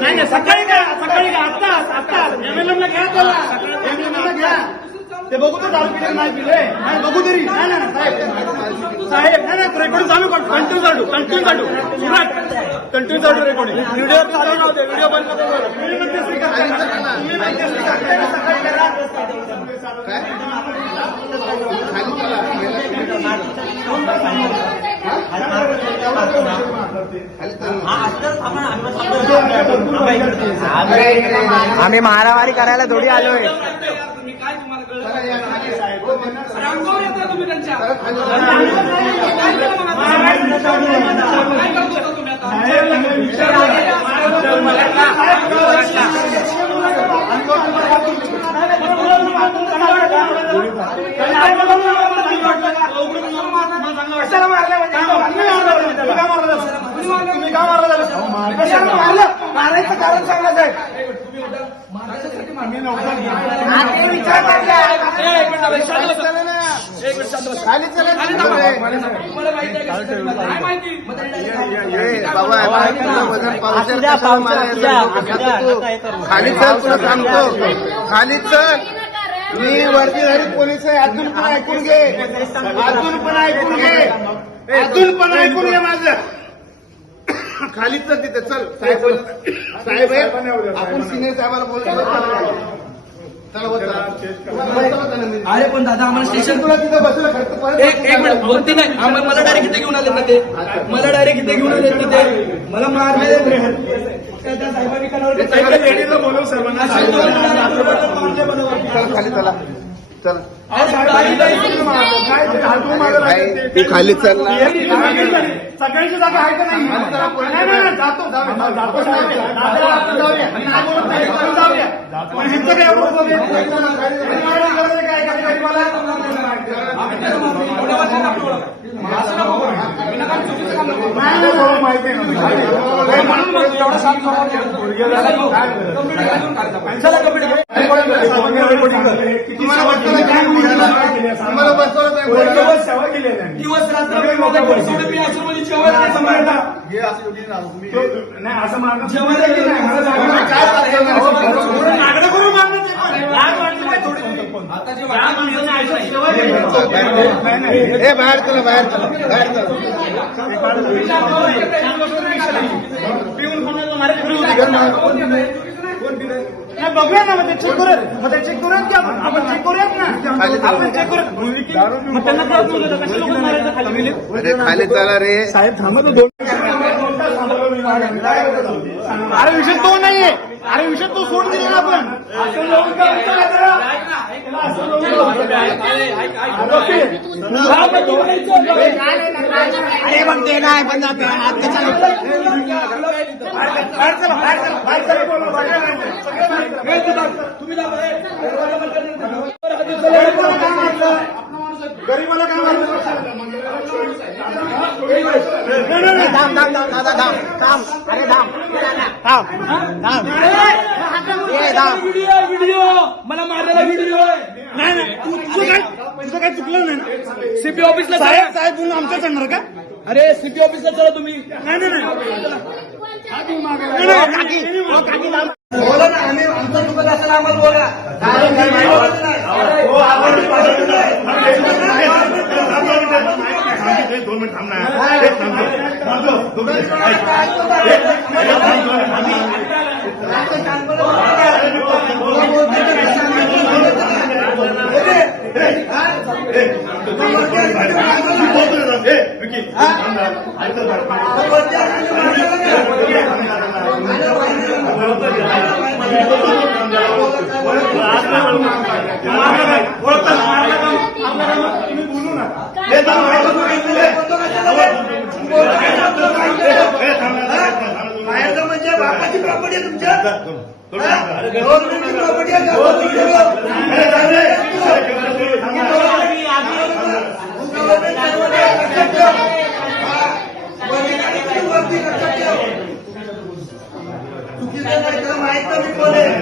नाही नाही सकाळी काय सकाळी काय आत्ता आत्ता. एमएलएम ला घ्या त्याला एमएलएम ला घ्या. ते बघू तर दारू पिले नाही पिले. नाही बघू तरी. नाही नाही साहेब. साहेब नाही नाही रेकॉर्डिंग चालू कर. कंटिन्यू चालू कंटिन्यू चालू. सुरुवात कंटिन्यू चालू रेकॉर्डिंग व्हिडिओ चालू नव्हते व्हिडिओ बंद करू तुम्ही मध्यस्थी करताय ना तुम्ही मध्यस्थी करताय ना सकाळी करा आम्ही मारामारी करायला थोडी आलोय कशाला मारलं म्हणजे? तुम्ही का मारलं? तुम्ही का मारलं? कशाला मारलं? मारायचं कारण सांगा साहेब विचार. खाली चला हे. खाली तुला सांगतो खाली चल मी वर्दीधारी पोलीस आहे अजून पण ऐकून घे अजून पण ऐकून घे अजून पण ऐकून घे माझं खाली चल तिथे चल साहेब साहेब आहे आपण सिनियर साहेबाला बोलतो. अरे पण दादा आम्हाला स्टेशन तुला तिथं बसलं खर्च परत एक एक मिनिट बोलते नाही आम्हाला- मला डायरेक्ट इथे घेऊन आले ना ते मला डायरेक्ट इथे घेऊन आले ना ते मला मारले खाली चला चल. तू खाली चल ना सगळ्यांची जागा आहे का नाही नाही, जातो जातो, जातो जाऊया. जाऊया. पण हिचं काय एवढं काय नाही, बरोबर माहिती म्हणून एवढं घे. तुम्हाला बसवलं काय? तुम्हाला बसवलं दिवस रात्र मी घरसोडून मी जेवायला असं जेवायला करून. ए बाहेर चला बाहेर चला बाहेर चला. पिऊन खाण्याचं मारे फ्री होती का? नाही, बघूया ना मग ते चेक करूयात. मग ते चेक करूयात की आपण? आपण चेक करूयात ना? आपण चेक करूयात. मग त्यांना लोकांना मारायचं खाली अरे खाली चला रे. साहेब थांबा तो दोन अरे विषय तो नाहीये. अरे विषय तो सोडून दिला ना आपण अरे मग ते नाही पण. गरीबाला काय मारलं नाही, नाही, नाही. थांब थांब थांब दादा थांब थांब अरे थांब थांब थांब ए थांब व्हिडिओ व्हिडिओ मला मारलेला व्हिडिओ आहे नाही नाही तू- तुझं काय तुझं काय चुकलं नाही ना सीपी ऑफिसला साहेब चला. साहेब म्हणून आमचं सांगणार का अरे सीपी ऑफिसला चला तुम्ही नाही नाही नाही नाही, नाही, ओ काकी थांब बोला ना आम्ही आमचं दुकान असेल आम्हाला बोला दोन मिनिट थांब ना एक थांबतो. थांबतो. दोन मिनिट. ऐक. एक- एक थांबतो. ए, विकी, थांब ना. ऐकतो जरा. तुम्ही बोलू ना हे थांब, ऐकतो तू काही बोलले. हे थांब ना, थांब ना, थांब ना. बाहेरचं म्हणजे बापाची प्रॉपर्टी आहे तुमच्या. गव्हर्नमेंटची प्रॉपर्टी आहे. माहीत नाही कोण आहे.